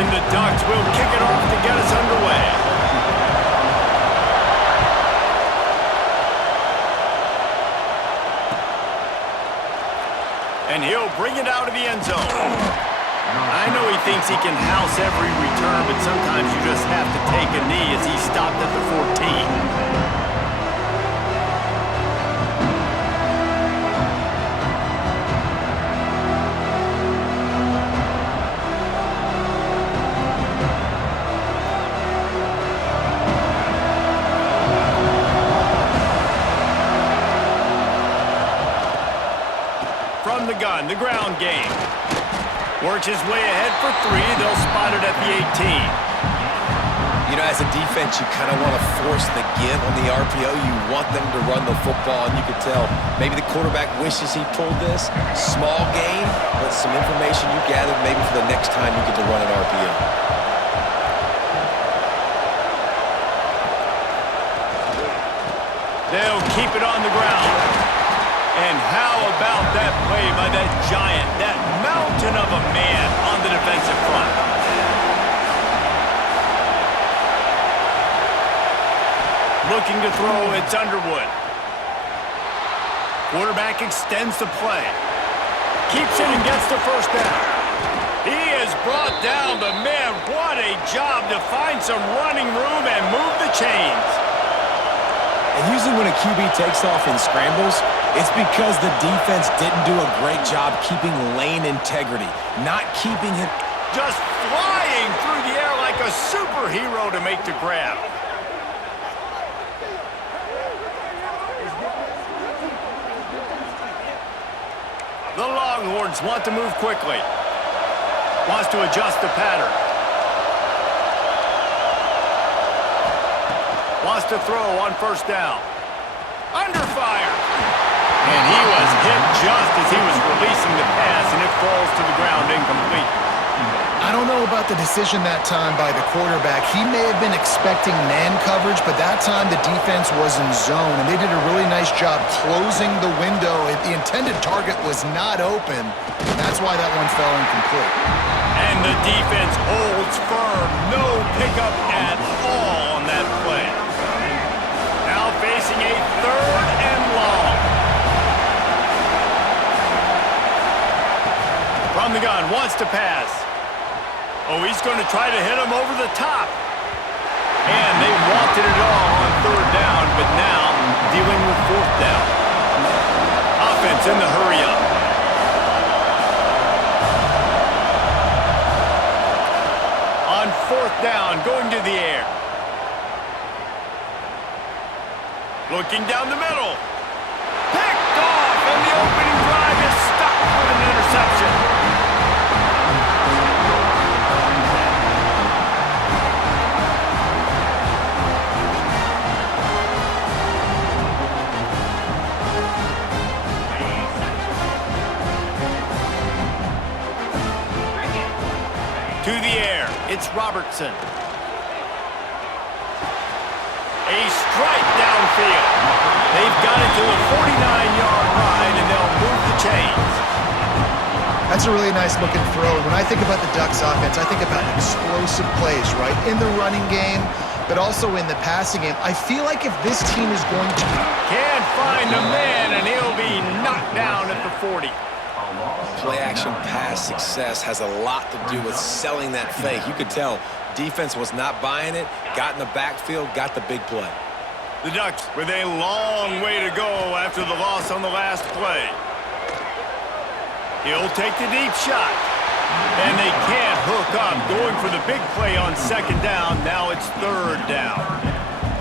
And the Ducks will kick it off to get us underway. And he'll bring it out of the end zone. I know he thinks he can house every return, but sometimes you just have to take a knee as he stopped at the 14. From the gun, the ground game. Works his way ahead for 3. They'll spot it at the 18. You know, as a defense, you kind of want to force the give on the RPO. You want them to run the football, and you can tell maybe the quarterback wishes he pulled this. Small gain, but some information you gathered maybe for the next time you get to run an RPO. They'll keep it on the ground. And how about that play by that giant, that mountain of a man on the defensive front? Looking to throw, it's Underwood. Quarterback extends the play. Keeps it and gets the first down. He has brought down the man. What a job to find some running room and move the chains. And usually when a QB takes off and scrambles, it's because the defense didn't do a great job keeping lane integrity, not keeping him. Just flying through the air like a superhero to make the grab. The Longhorns want to move quickly. Wants to adjust the pattern. Wants to throw on first down. Under fire. And he was hit just as he was releasing the pass, and it falls to the ground incomplete. I don't know about the decision that time by the quarterback. He may have been expecting man coverage, but that time the defense was in zone, and they did a really nice job closing the window. The intended target was not open, and that's why that one fell incomplete. And the defense holds firm. No pickup at all on that play. Now facing a 3rd and long. From the gun, wants to pass. Oh, he's going to try to hit him over the top. And they wanted it all on 3rd down, but now dealing with 4th down. Offense in the hurry-up. On 4th down, going to the air. Looking down the middle. Picked off, and the opening drive is stopped with an interception. To the air, it's Robertson. A strike downfield. They've got it to a 49-yard line, and they'll move the chains. That's a really nice looking throw. When I think about the Ducks offense, I think about explosive plays, right? In the running game, but also in the passing game. I feel like if this team is going to... Can't find a man, and he'll be knocked down at the 40. Play-action pass success has a lot to do with selling that fake. You could tell defense was not buying it, got in the backfield, got the big play. The Ducks with a long way to go after the loss on the last play. He'll take the deep shot. And they can't hook up, going for the big play on 2nd down. Now it's 3rd down.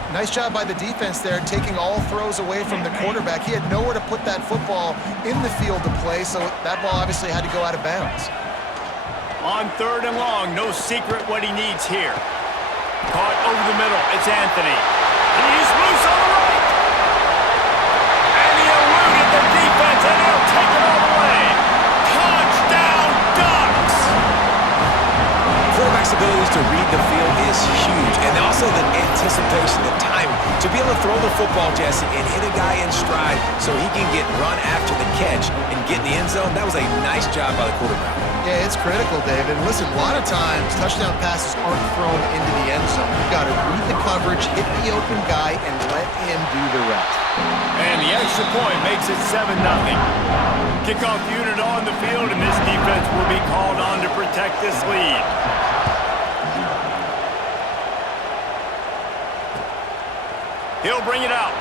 Nice job by the defense there, taking all throws away from the quarterback. He had nowhere to put that football in the field to play, so that ball obviously had to go out of bounds. On 3rd and long, no secret what he needs here. Caught over the middle, it's Anthony. He's loose on the right. And he eluded the defense, and he'll take it all the way. Touchdown, Ducks! Quarterback's abilities to read the field is huge, and also the anticipation, the timing. To be able to throw the football, Jesse, and hit a guy in stride so he can get run after the catch and get in the end zone. That was a nice job by the quarterback. Yeah, it's critical, David. Listen, a lot of times touchdown passes aren't thrown into the end zone. You've got to read the coverage, hit the open guy, and let him do the rest. And the extra point makes it 7-0. Kickoff unit on the field, and this defense will be called on to protect this lead. He'll bring it out.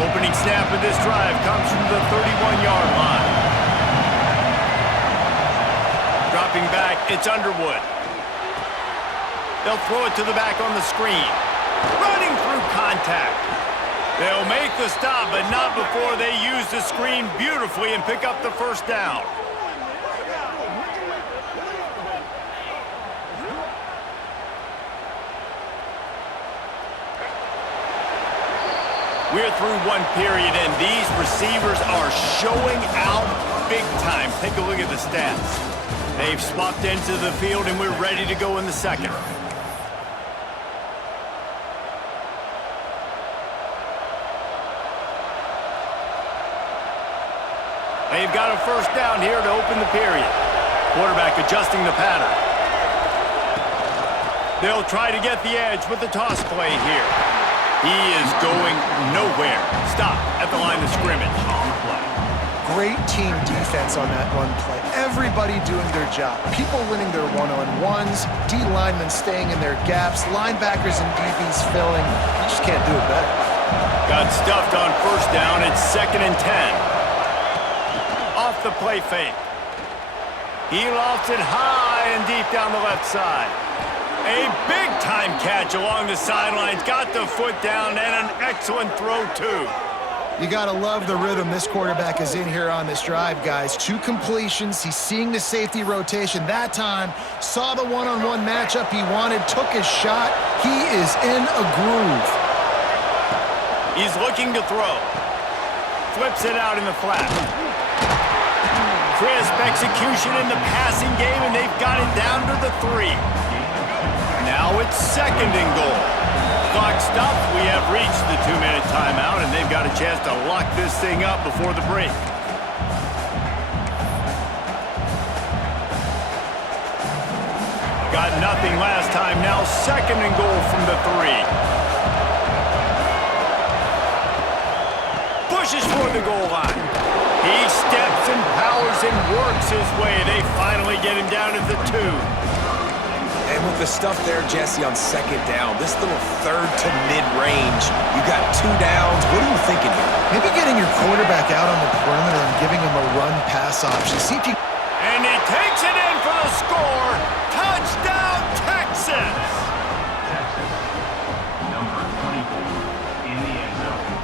Opening snap of this drive comes from the 31-yard line. Dropping back, it's Underwood. They'll throw it to the back on the screen. Running through contact. They'll make the stop, but not before they use the screen beautifully and pick up the first down. We're through one period, and these receivers are showing out big time. Take a look at the stats. They've swapped into the field, and we're ready to go in the second. They've got a first down here to open the period. Quarterback adjusting the pattern. They'll try to get the edge with the toss play here. He is going nowhere. Stop at the line of scrimmage. Great team defense on that run play. Everybody doing their job. People winning their one-on-ones, D linemen staying in their gaps, linebackers and DBs filling. You just can't do it better. Got stuffed on first down. It's 2nd and 10. Off the play fake. He lofts it high and deep down the left side. A big-time catch along the sidelines. Got the foot down and an excellent throw, too. You got to love the rhythm this quarterback is in here on this drive, guys. 2 completions. He's seeing the safety rotation that time. Saw the one-on-one matchup he wanted. Took his shot. He is in a groove. He's looking to throw. Flips it out in the flat. Crisp execution in the passing game, and they've got it down to the 3. Now it's 2nd and goal. Clock stops. We have reached the 2-minute timeout, and they've got a chance to lock this thing up before the break. Got nothing last time. Now 2nd and goal from the 3. Pushes for the goal line. He steps and powers and works his way. They finally get him down at the 2. And with the stuff there, Jesse, on 2nd down, this little 3rd to mid-range, you got 2 downs. What are you thinking here? Maybe getting your quarterback out on the perimeter and giving him a run-pass option. See if you... And he takes it in for the score. Touchdown, Texas! Number 24 in the end zone.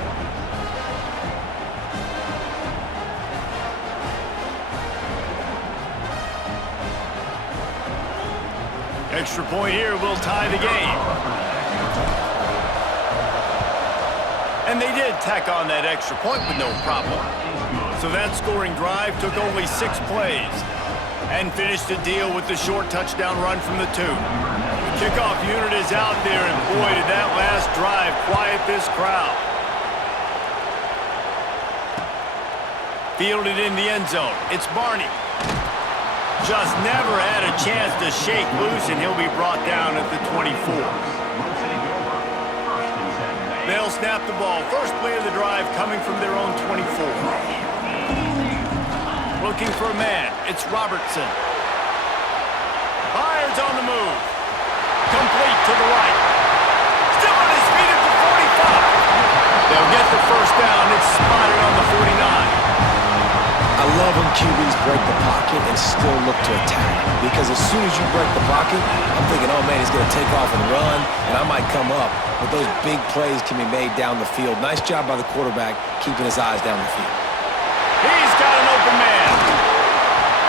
Extra point here will tie the game. And they did tack on that extra point with no problem. So that scoring drive took only 6 plays and finished the deal with the short touchdown run from the 2. The kickoff unit is out there, and boy, did that last drive quiet this crowd. Fielded in the end zone. It's Barney. Just never had a chance to shake loose, and he'll be brought down at the 24. They'll snap the ball. First play of the drive coming from their own 24. Looking for a man. It's Robertson. Fires on the move. Complete to the right. Still on his feet at the 45. They'll get the first down. It's spotted on the 49. I love when QBs break the pocket and still look to attack. Because as soon as you break the pocket, I'm thinking, oh man, he's going to take off and run, and I might come up. But those big plays can be made down the field. Nice job by the quarterback keeping his eyes down the field. He's got an open man.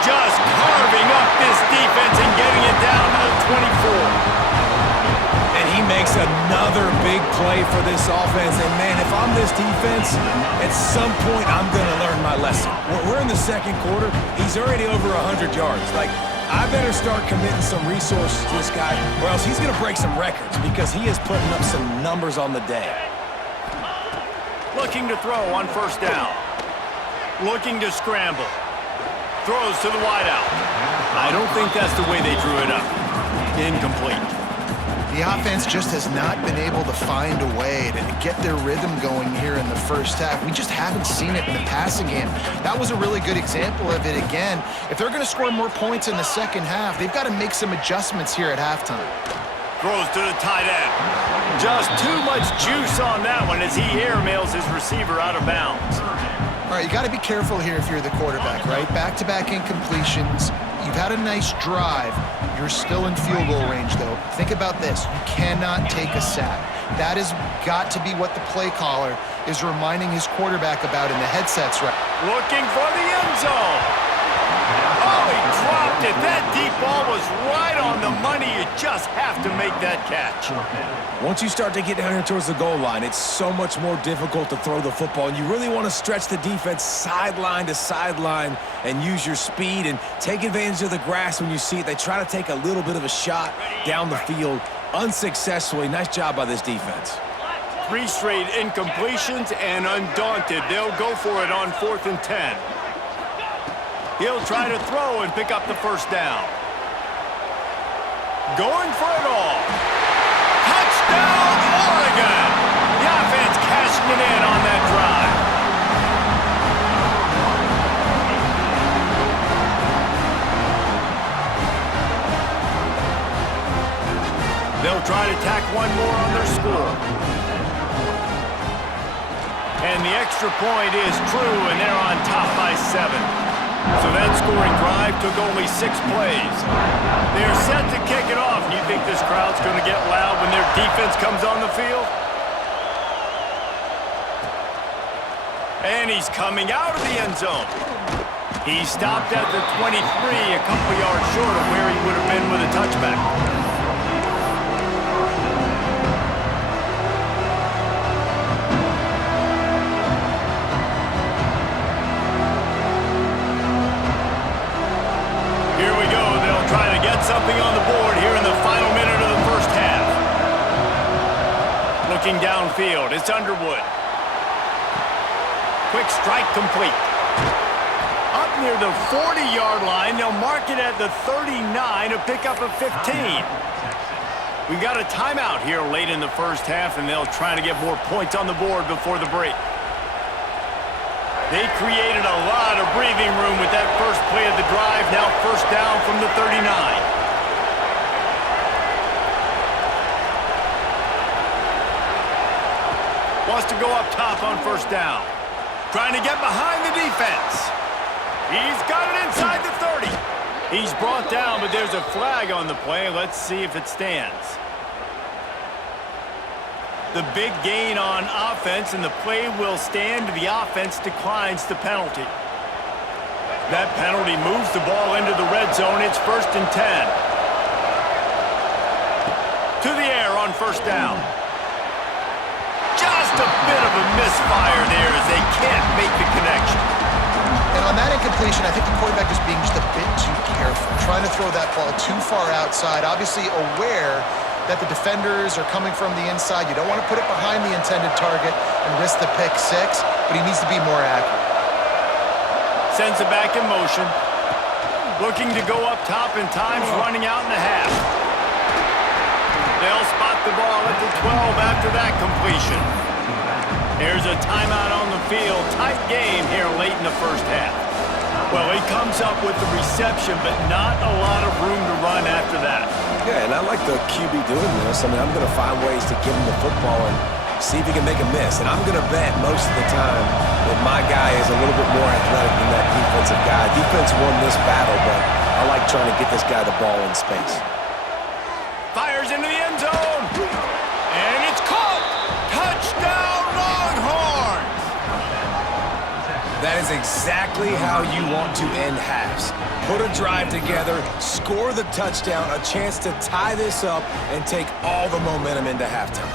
Just carving up this defense and getting it down to the 24. And he makes another big play for this offense. And, man, if I'm this defense, at some point I'm going to learn my lesson. We're in the second quarter. He's already over 100 yards. Like, I better start committing some resources to this guy, or else he's going to break some records because he is putting up some numbers on the day. Looking to throw on first down. Looking to scramble. Throws to the wideout. I don't think that's the way they drew it up. Incomplete. The offense just has not been able to find a way to get their rhythm going here in the first half. We just haven't seen it in the passing game. That was a really good example of it again. If they're going to score more points in the second half, they've got to make some adjustments here at halftime. Throws to the tight end. Just too much juice on that one as he airmails his receiver out of bounds. All right, you got to be careful here if you're the quarterback, right? Back-to-back incompletions. You've had a nice drive. You're still in field goal range, though. Think about this. You cannot take a sack. That has got to be what the play caller is reminding his quarterback about in the headsets, right? Looking for the end zone. Oh, he dropped it. That deep ball was right on the money. You just have to make that catch. Once you start to get down here towards the goal line, it's so much more difficult to throw the football, and you really want to stretch the defense sideline to sideline and use your speed and take advantage of the grass when you see it. They try to take a little bit of a shot down the field unsuccessfully. Nice job by this defense. 3 straight incompletions, and undaunted, they'll go for it on 4th and 10. He'll try to throw and pick up the first down. Going for it all. Touchdown, Oregon! The offense cashing it in on that drive. They'll try to tack one more on their score. And the extra point is true, and they're on top by 7. So that scoring drive took only 6 plays. They're set to kick it off. Do you think this crowd's going to get loud when their defense comes on the field? And he's coming out of the end zone. He stopped at the 23, a couple yards short of where he would have been with a touchback. Something on the board here in the final minute of the first half. Looking downfield, it's Underwood. Quick strike complete. Up near the 40-yard line, they'll mark it at the 39 to pick up a 15. We've got a timeout here late in the first half, and they'll try to get more points on the board before the break. They created a lot of breathing room with that first play of the drive. Now first down from the 39. Wants to go up top on first down. Trying to get behind the defense. He's got it inside the 30. He's brought down, but there's a flag on the play. Let's see if it stands. The big gain on offense, and the play will stand. The offense declines the penalty. That penalty moves the ball into the red zone. It's 1st and 10. To the air on first down. Just a bit of a misfire there as they can't make the connection. And on that incompletion, I think the quarterback is being just a bit too careful, trying to throw that ball too far outside, obviously aware that the defenders are coming from the inside. You don't want to put it behind the intended target and risk the pick 6, but he needs to be more accurate. Sends it back in motion. Looking to go up top, and time's running out in the half. They'll spot the ball at the 12 after that completion. There's a timeout on the field. Tight game here late in the first half. Well, he comes up with the reception, but not a lot of room to run after that. Yeah, and I like the QB doing this. I mean, I'm going to find ways to give him the football and see if he can make a miss. And I'm going to bet most of the time that my guy is a little bit more athletic than that defensive guy. Defense won this battle, but I like trying to get this guy the ball in space. Fires into the end zone. And it's caught. Touchdown, Longhorns. That is exactly how you want to end halves. Put a drive together, score the touchdown, a chance to tie this up, and take all the momentum into halftime.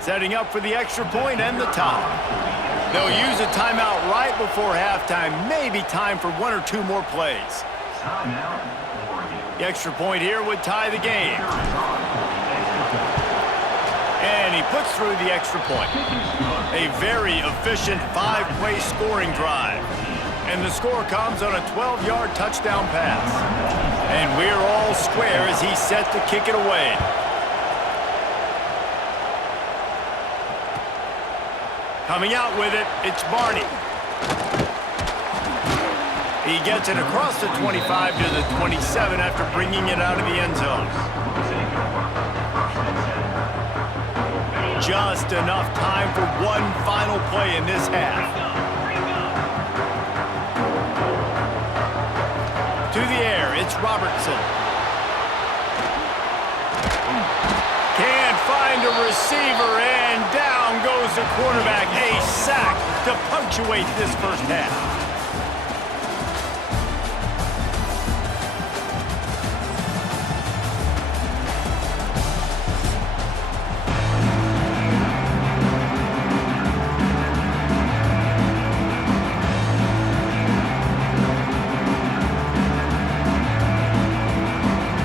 Setting up for the extra point and the tie. They'll use a timeout right before halftime. Maybe time for one or two more plays. The extra point here would tie the game. And he puts through the extra point. A very efficient 5-play scoring drive. And the score comes on a 12-yard touchdown pass. And we're all square as he's set to kick it away. Coming out with it, it's Barney. He gets it across the 25 to the 27 after bringing it out of the end zone. Just enough time for one final play in this half. To the air, it's Robertson. Can't find a receiver, and down goes the quarterback. A sack to punctuate this first half.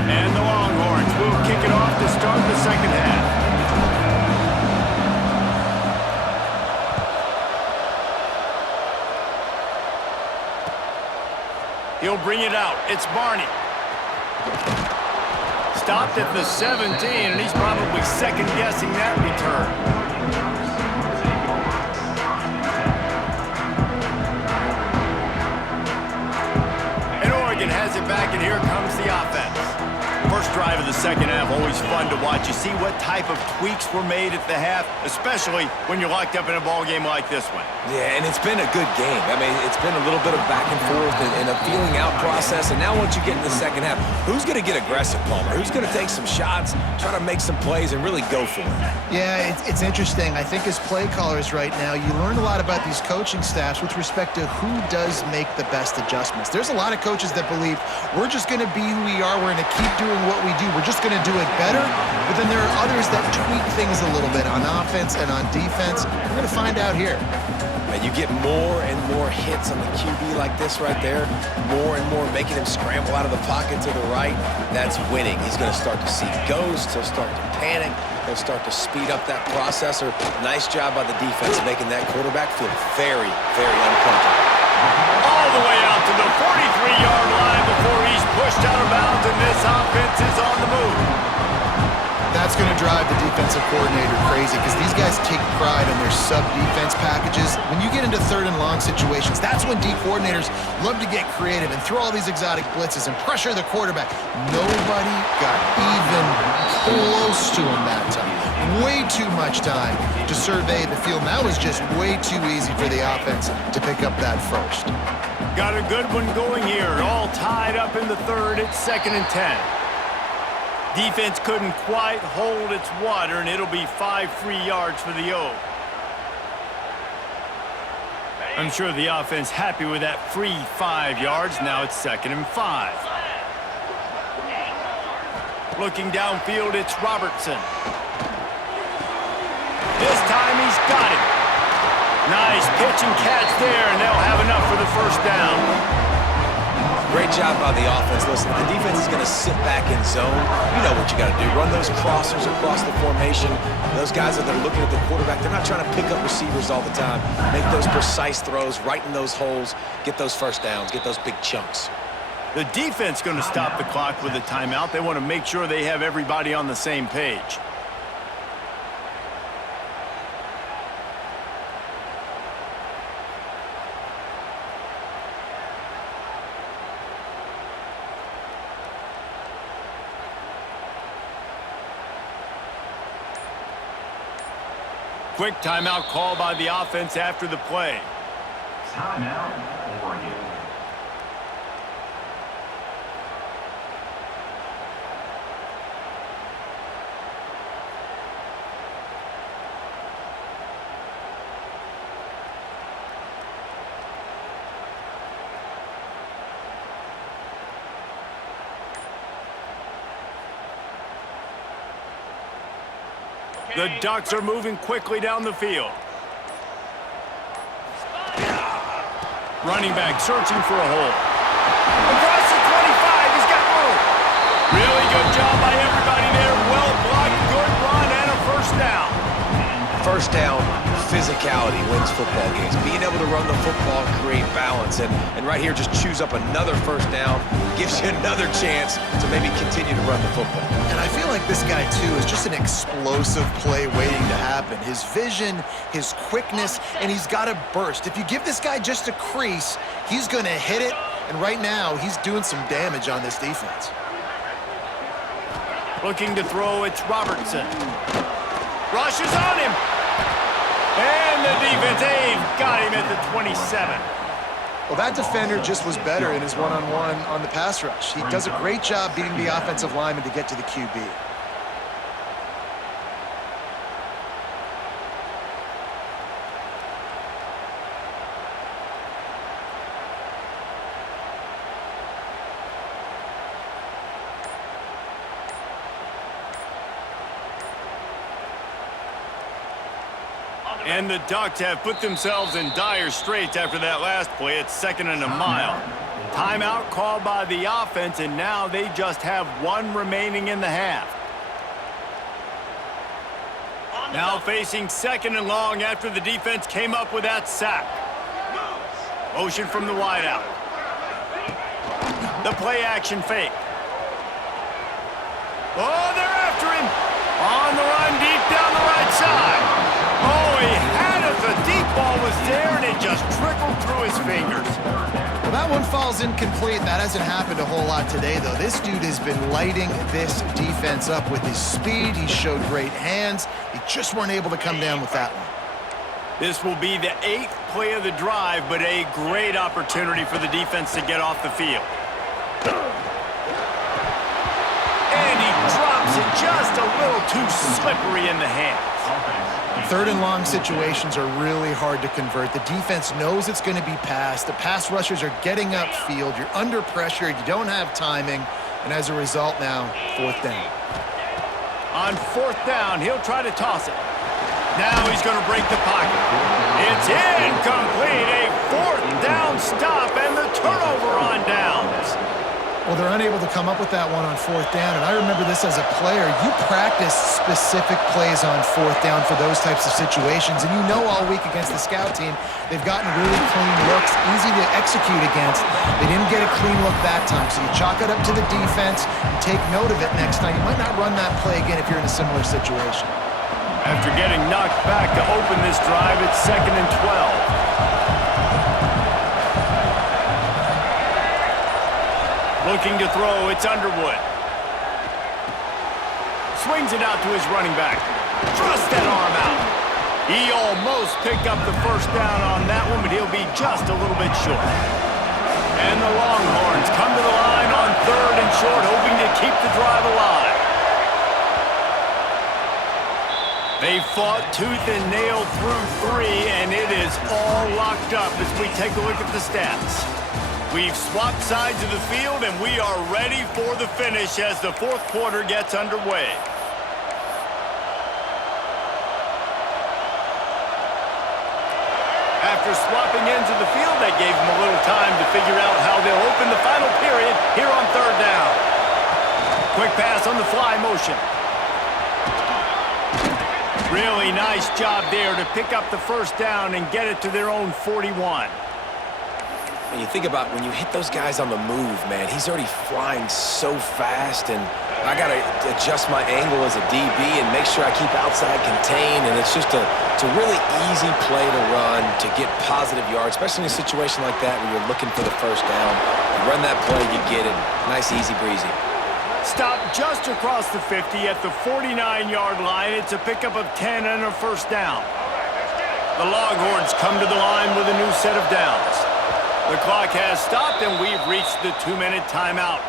And the Longhorns will kick it off to start the second half. He'll bring it out. It's Barney. Stopped at the 17, and he's probably second-guessing that return. And Oregon has it back, and here comes the offense. First drive of the second half, always fun to watch. You see what type of tweaks were made at the half, especially when you're locked up in a ball game like this one. Yeah, and it's been a good game. I mean, it's been a little bit of back and forth and a feeling out process. And now once you get in the second half, who's going to get aggressive, Palmer? Who's going to take some shots, try to make some plays, and really go for it? Yeah, it's interesting. I think as play callers right now, you learn a lot about these coaching staffs with respect to who does make the best adjustments. There's a lot of coaches that believe we're just going to be who we are. We're going to keep doing what we do. We're just going to do it better. But then there are others that tweak things a little bit on offense and on defense. We're going to find out here. And you get more and more hits on the QB like this right there, more and more making him scramble out of the pocket to the right. That's winning. He's going to start to see ghosts. He'll start to panic. He'll start to speed up that processor. Nice job by the defense making that quarterback feel very, very uncomfortable. All the way out to the 43-yard line before he's pushed out of bounds, and this offense is on the move. That's going to drive the defensive coordinator crazy because these guys take pride in their sub-defense packages. When you get into third and long situations, that's when D coordinators love to get creative and throw all these exotic blitzes and pressure the quarterback. Nobody got even close to him that time. Way too much time to survey the field. That was just way too easy for the offense to pick up that first. Got a good one going here. All tied up in the third. It's 2nd and 10. Defense couldn't quite hold its water, and it'll be 5 free yards for the O. I'm sure the offense happy with that free 5 yards. Now it's 2nd and 5. Looking downfield, it's Robertson. This time he's got it. Nice pitch and catch there, and they'll have enough for the first down. Great job by the offense. Listen, the defense is going to sit back in zone. You know what you got to do. Run those crossers across the formation. Those guys that are looking at the quarterback, they're not trying to pick up receivers all the time. Make those precise throws, right in those holes, get those first downs, get those big chunks. The defense going to stop the clock with a timeout. They want to make sure they have everybody on the same page. Quick timeout call by the offense after the play. Timeout, Oregon. The Ducks are moving quickly down the field. Running back searching for a hole. Across the 25, he's got room. Really good job by everybody there. Well blocked, good run, and a first down. First down, physicality wins football games. Being able to run the football and create balance. And right here, just choose up another first down. Gives you another chance to maybe continue to run the football. And I feel like this guy, too, is just an explosive play waiting to happen. His vision, his quickness, and he's got a burst. If you give this guy just a crease, he's going to hit it. And right now, he's doing some damage on this defense. Looking to throw, it's Robertson. Rushes on him. And the defense, they've got him at the 27. Well, that defender just was better in his one-on-one on the pass rush. He does a great job beating the offensive lineman to get to the QB. And the Ducks have put themselves in dire straits after that last play. It's 2nd and a mile. Timeout called by the offense, and now they just have one remaining in the half. Now facing 2nd and long after the defense came up with that sack. Motion from the wideout. The play action fake. Oh, they're after him. On the run, deep down the right side. Oh, he had it. The deep ball was there, and it just trickled through his fingers. Well, that one falls incomplete. That hasn't happened a whole lot today, though. This dude has been lighting this defense up with his speed. He showed great hands. He just weren't able to come down with that one. This will be the 8th play of the drive, but a great opportunity for the defense to get off the field. And he drops it just a little too slippery in the hands. 3rd and long situations are really hard to convert. The defense knows it's going to be passed. The pass rushers are getting upfield. You're under pressure. You don't have timing. And as a result now, 4th down. On 4th down, he'll try to toss it. Now he's going to break the pocket. It's incomplete. A 4th down stop and the turnover on downs. Well, they're unable to come up with that one on 4th down, and I remember this as a player. You practice specific plays on 4th down for those types of situations, and you know all week against the scout team, they've gotten really clean looks, easy to execute against. They didn't get a clean look that time, so you chalk it up to the defense and take note of it next time. You might not run that play again if you're in a similar situation. After getting knocked back to open this drive, it's 2nd and 12. Looking to throw, it's Underwood. Swings it out to his running back. Thrust that arm out. He almost picked up the first down on that one, but he'll be just a little bit short. And the Longhorns come to the line on 3rd and short, hoping to keep the drive alive. They fought tooth and nail through 3, and it is all locked up as we take a look at the stats. We've swapped sides of the field, and we are ready for the finish as the 4th quarter gets underway. After swapping ends of the field, that gave them a little time to figure out how they'll open the final period here on 3rd down. Quick pass on the fly motion. Really nice job there to pick up the first down and get it to their own 41. And you think about when you hit those guys on the move, man, he's already flying so fast, and I got to adjust my angle as a DB and make sure I keep outside contained, and it's just a really easy play to run to get positive yards, especially in a situation like that where you're looking for the first down. You run that play, you get it. Nice, easy breezy. Stop just across the 50 at the 49-yard line. It's a pickup of 10 and a first down. The Longhorns come to the line with a new set of downs. The clock has stopped, and we've reached the 2-minute timeout.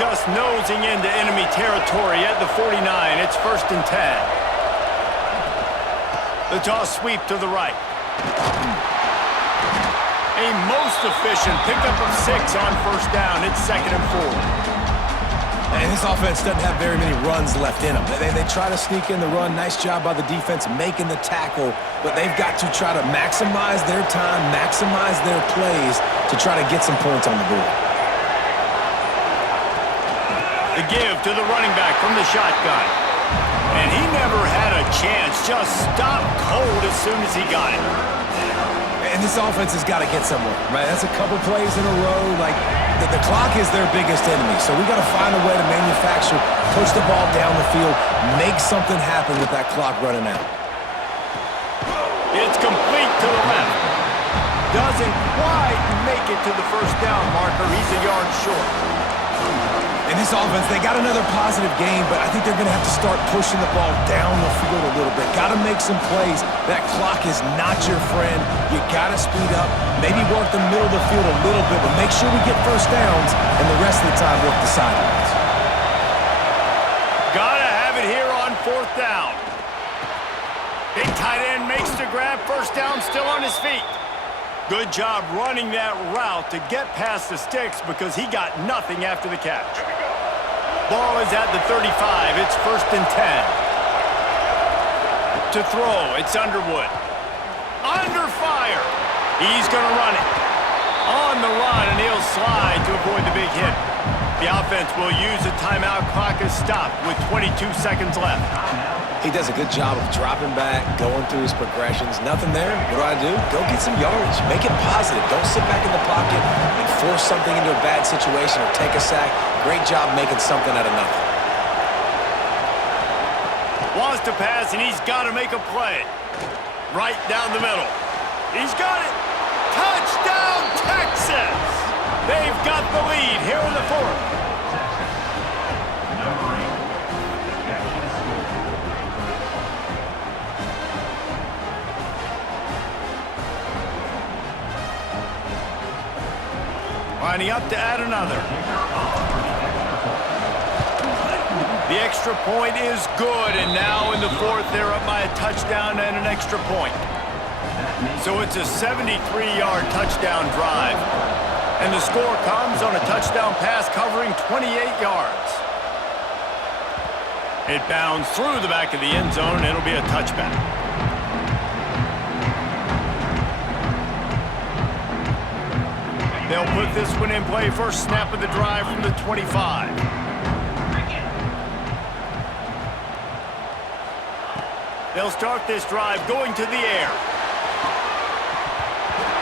Just nosing into enemy territory at the 49. It's 1st and 10. The toss sweep to the right. A most efficient pickup of 6 on first down. It's 2nd and 4. And this offense doesn't have very many runs left in them. They try to sneak in the run. Nice job by the defense making the tackle, but they've got to try to maximize their time, maximize their plays to try to get some points on the board. The give to the running back from the shotgun. And he never had a chance. Just stopped cold as soon as he got it. And this offense has got to get somewhere, right? That's a couple plays in a row. Like, the clock is their biggest enemy, so we got to find a way to manufacture, push the ball down the field, make something happen with that clock running out. It's complete to the left. Doesn't quite make it to the first down marker. He's a yard short. In this offense, they got another positive game, but I think they're going to have to start pushing the ball down the field a little bit. Got to make some plays. That clock is not your friend. You got to speed up, maybe work the middle of the field a little bit, but make sure we get first downs, and the rest of the time work the sidelines. Got to have it here on 4th down. Big tight end makes the grab. First down, still on his feet. Good job running that route to get past the sticks because he got nothing after the catch. Ball is at the 35. It's 1st and 10. To throw, it's Underwood. Under fire. He's going to run it. On the run, and he'll slide to avoid the big hit. The offense will use a timeout. Clock is stopped with 22 seconds left. He does a good job of dropping back, going through his progressions. Nothing there. What do? Go get some yardage. Make it positive. Don't sit back in the pocket and force something into a bad situation or take a sack. Great job making something out of nothing. Wants to pass, and he's got to make a play. Right down the middle. He's got it. Touchdown, Texas! They've got the lead here in the 4th. Lining up to add another. The extra point is good, and now in the 4th, they're up by a touchdown and an extra point. So it's a 73-yard touchdown drive, and the score comes on a touchdown pass covering 28 yards. It bounds through the back of the end zone, and it'll be a touchback. They'll put this one in play. First snap of the drive from the 25. They'll start this drive going to the air.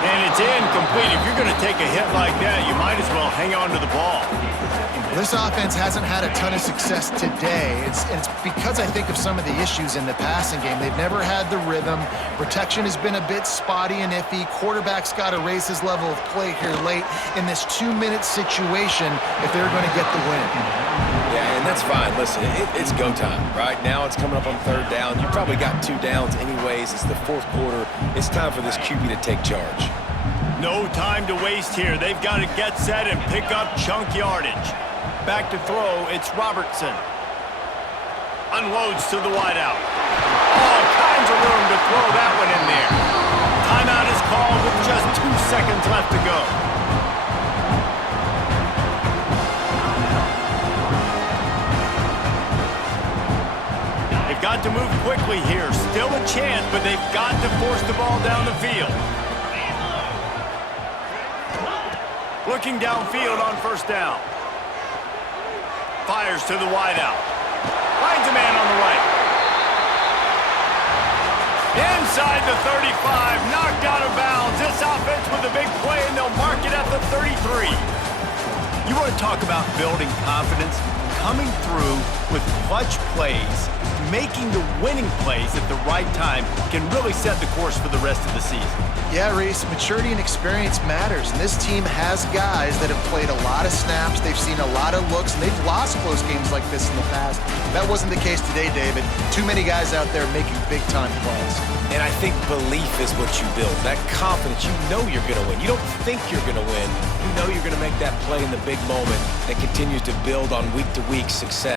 And it's incomplete. If you're going to take a hit like that, you might as well hang on to the ball. This offense hasn't had a ton of success today. It's because I think of some of the issues in the passing game. They've never had the rhythm. Protection has been a bit spotty and iffy. Quarterback's got to raise his level of play here late in this 2-minute situation if they're going to get the win. Yeah, and that's fine. Listen, it's go time. Right now it's coming up on 3rd down. You probably got 2 downs anyways. It's the 4th quarter. It's time for this QB to take charge. No time to waste here. They've got to get set and pick up chunk yardage. Back to throw, it's Robertson. Unloads to the wideout. All kinds of room to throw that one in there. Timeout is called with just 2 seconds left to go. They've got to move quickly here. Still a chance, but they've got to force the ball down the field. Looking downfield on first down. Fires to the wideout. Finds a man on the right. Inside the 35, knocked out of bounds. This offense with a big play, and they'll mark it at the 33. You want to talk about building confidence? Coming through with clutch plays, making the winning plays at the right time can really set the course for the rest of the season. Yeah, Reese, maturity and experience matters, and this team has guys that have played a lot of snaps, they've seen a lot of looks, and they've lost close games like this in the past. That wasn't the case today, David. Too many guys out there making big-time plays. And I think belief is what you build. That confidence, you know you're going to win. You don't think you're going to win. You know you're going to make that play in the big moment that continues to build on week-to-week success.